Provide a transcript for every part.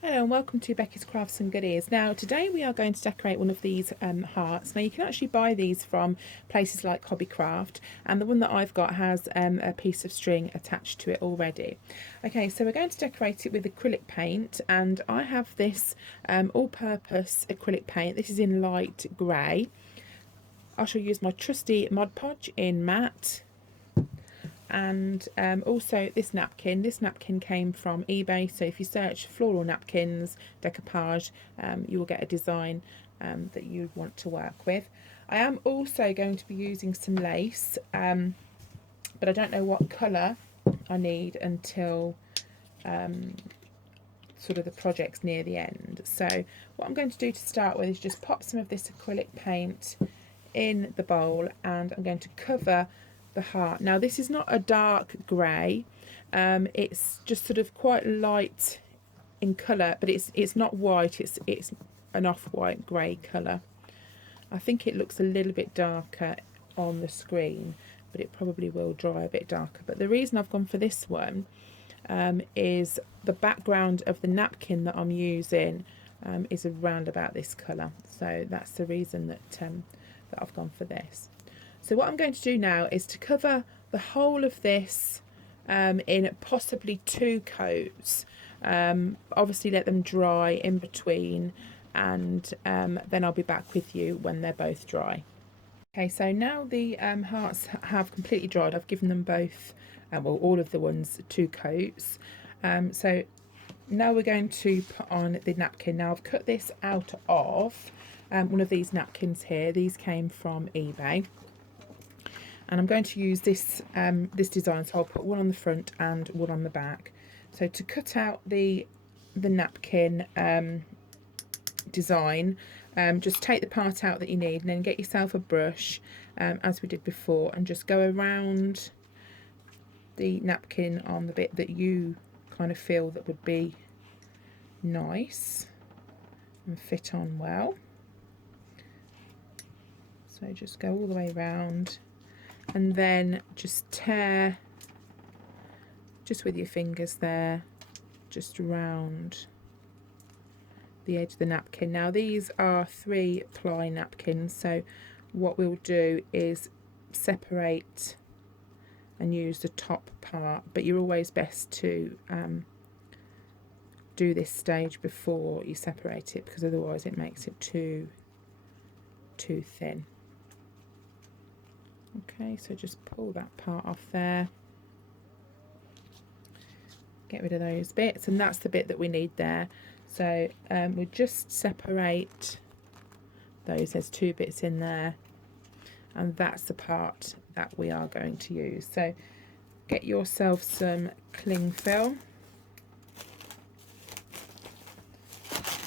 Hello and welcome to Becky's Crafts and Goodies. Now today we are going to decorate one of these hearts. Now you can actually buy these from places like Hobbycraft, and the one that I've got has a piece of string attached to it already. Okay, so we're going to decorate it with acrylic paint, and I have this all-purpose acrylic paint. This is in light grey. I shall use my trusty Mod Podge in matte. And also this napkin came from eBay, so if you search floral napkins decoupage, you will get a design that you want to work with. I am also going to be using some lace, but I don't know what colour I need until sort of the project's near the end. So what I'm going to do to start with is just pop some of this acrylic paint in the bowl, and I'm going to cover the heart. Now this is not a dark grey, it's just sort of quite light in colour, but it's not white, it's an off-white grey colour. I think it looks a little bit darker on the screen, but it probably will dry a bit darker. But the reason I've gone for this one is the background of the napkin that I'm using is around about this colour, so that's the reason that that I've gone for this. So what I'm going to do now is to cover the whole of this in possibly 2 coats. Obviously let them dry in between, and then I'll be back with you when they're both dry. Okay, so now the hearts have completely dried. I've given them both, well, all of the ones 2 coats. So now we're going to put on the napkin. Now I've cut this out of one of these napkins here. These came from eBay. And I'm going to use this this design, so I'll put one on the front and one on the back. So to cut out the napkin design, just take the part out that you need, and then get yourself a brush, as we did before, and just go around the napkin on the bit that you kind of feel that would be nice and fit on well. So just go all the way around, and then just tear, just with your fingers there, just around the edge of the napkin. Now these are 3-ply napkins, so what we'll do is separate and use the top part, but you're always best to do this stage before you separate it, because otherwise it makes it too thin. Okay, so just pull that part off there, get rid of those bits, and that's the bit that we need there. So we'll just separate those. There's 2 bits in there, and that's the part that we are going to use. So get yourself some cling film,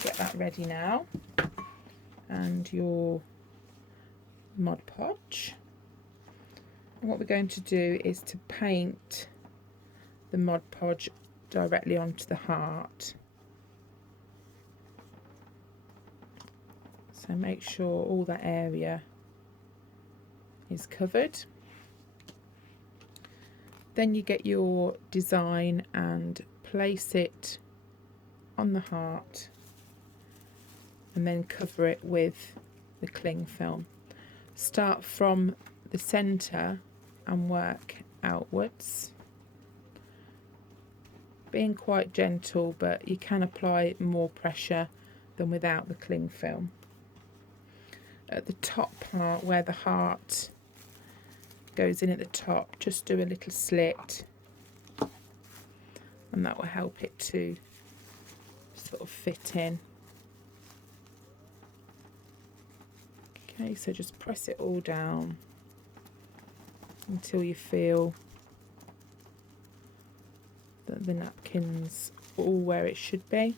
get that ready now, and your Mod Podge. And what we're going to do is to paint the Mod Podge directly onto the heart. So make sure all that area is covered. Then you get your design and place it on the heart, and then cover it with the cling film. Start from the centre and work outwards, being quite gentle, but you can apply more pressure than without the cling film. At the top part where the heart goes in at the top, just do a little slit, and that will help it to sort of fit in. Okay, so just press it all down until you feel that the napkin's all where it should be,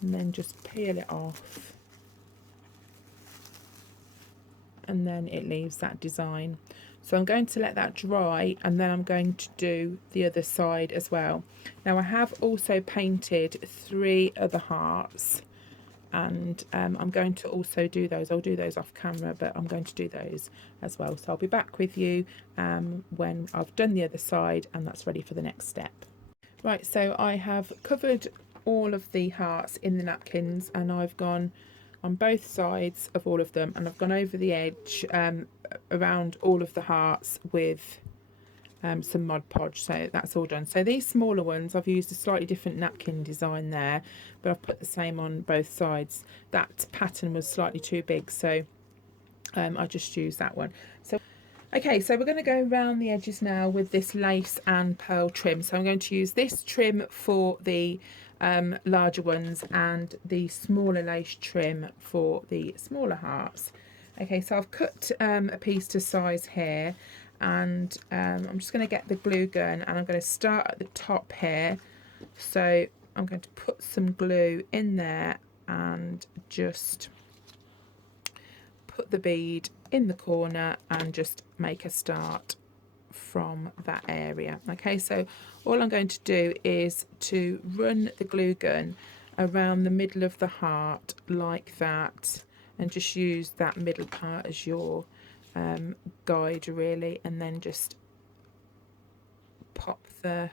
and then just peel it off, and then it leaves that design. So I'm going to let that dry, and then I'm going to do the other side as well. Now I have also painted 3 other hearts, and I'm going to also do those. I'll do those off camera, but I'm going to do those as well. So I'll be back with you when I've done the other side and that's ready for the next step. Right, so I have covered all of the hearts in the napkins, and I've gone on both sides of all of them, and I've gone over the edge around all of the hearts with some Mod Podge. So that's all done. So these smaller ones, I've used a slightly different napkin design there, but I've put the same on both sides. That pattern was slightly too big, so I just used that one. So okay, so we're going to go around the edges now with this lace and pearl trim. So I'm going to use this trim for the larger ones and the smaller lace trim for the smaller hearts. Okay, so I've cut a piece to size here, and I'm just going to get the glue gun, and I'm going to start at the top here. So I'm going to put some glue in there and just put the bead in the corner and just make a start from that area. Okay, so all I'm going to do is to run the glue gun around the middle of the heart like that, and just use that middle part as your guide really, and then just pop the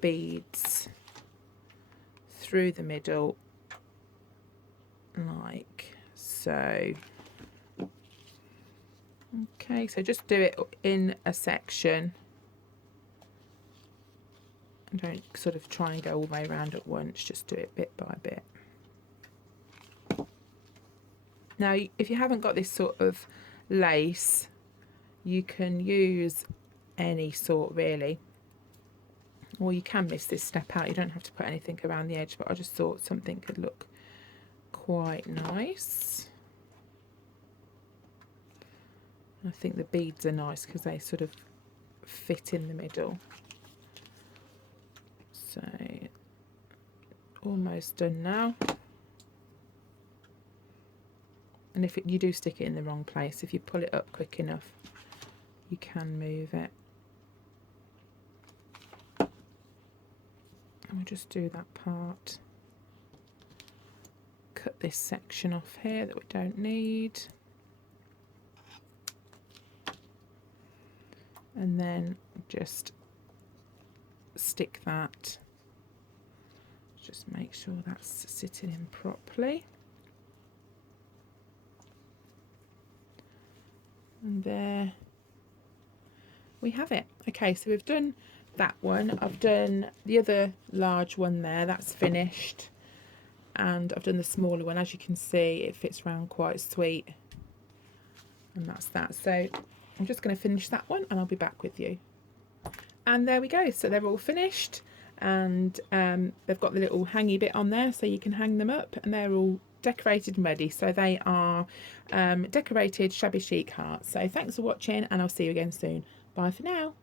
beads through the middle like so. Okay, so just do it in a section, and don't sort of try and go all the way around at once, just do it bit by bit. Now if you haven't got this sort of lace, you can use any sort really, or you can miss this step out. You don't have to put anything around the edge, but I just thought something could look quite nice. I think the beads are nice because they sort of fit in the middle. So almost done now. And if you do stick it in the wrong place, if you pull it up quick enough, you can move it. And we'll just do that part. Cut this section off here that we don't need. And then just stick that, just make sure that's sitting in properly. And there we have it. Okay, so we've done that one. I've done the other large one there, that's finished. And I've done the smaller one. As you can see, it fits round quite sweet. And that's that. So I'm just going to finish that one and I'll be back with you. And there we go. So they're all finished, and they've got the little hangy bit on there so you can hang them up, and they're all decorated and ready. So they are decorated shabby chic hearts. So thanks for watching, and I'll see you again soon. Bye for now.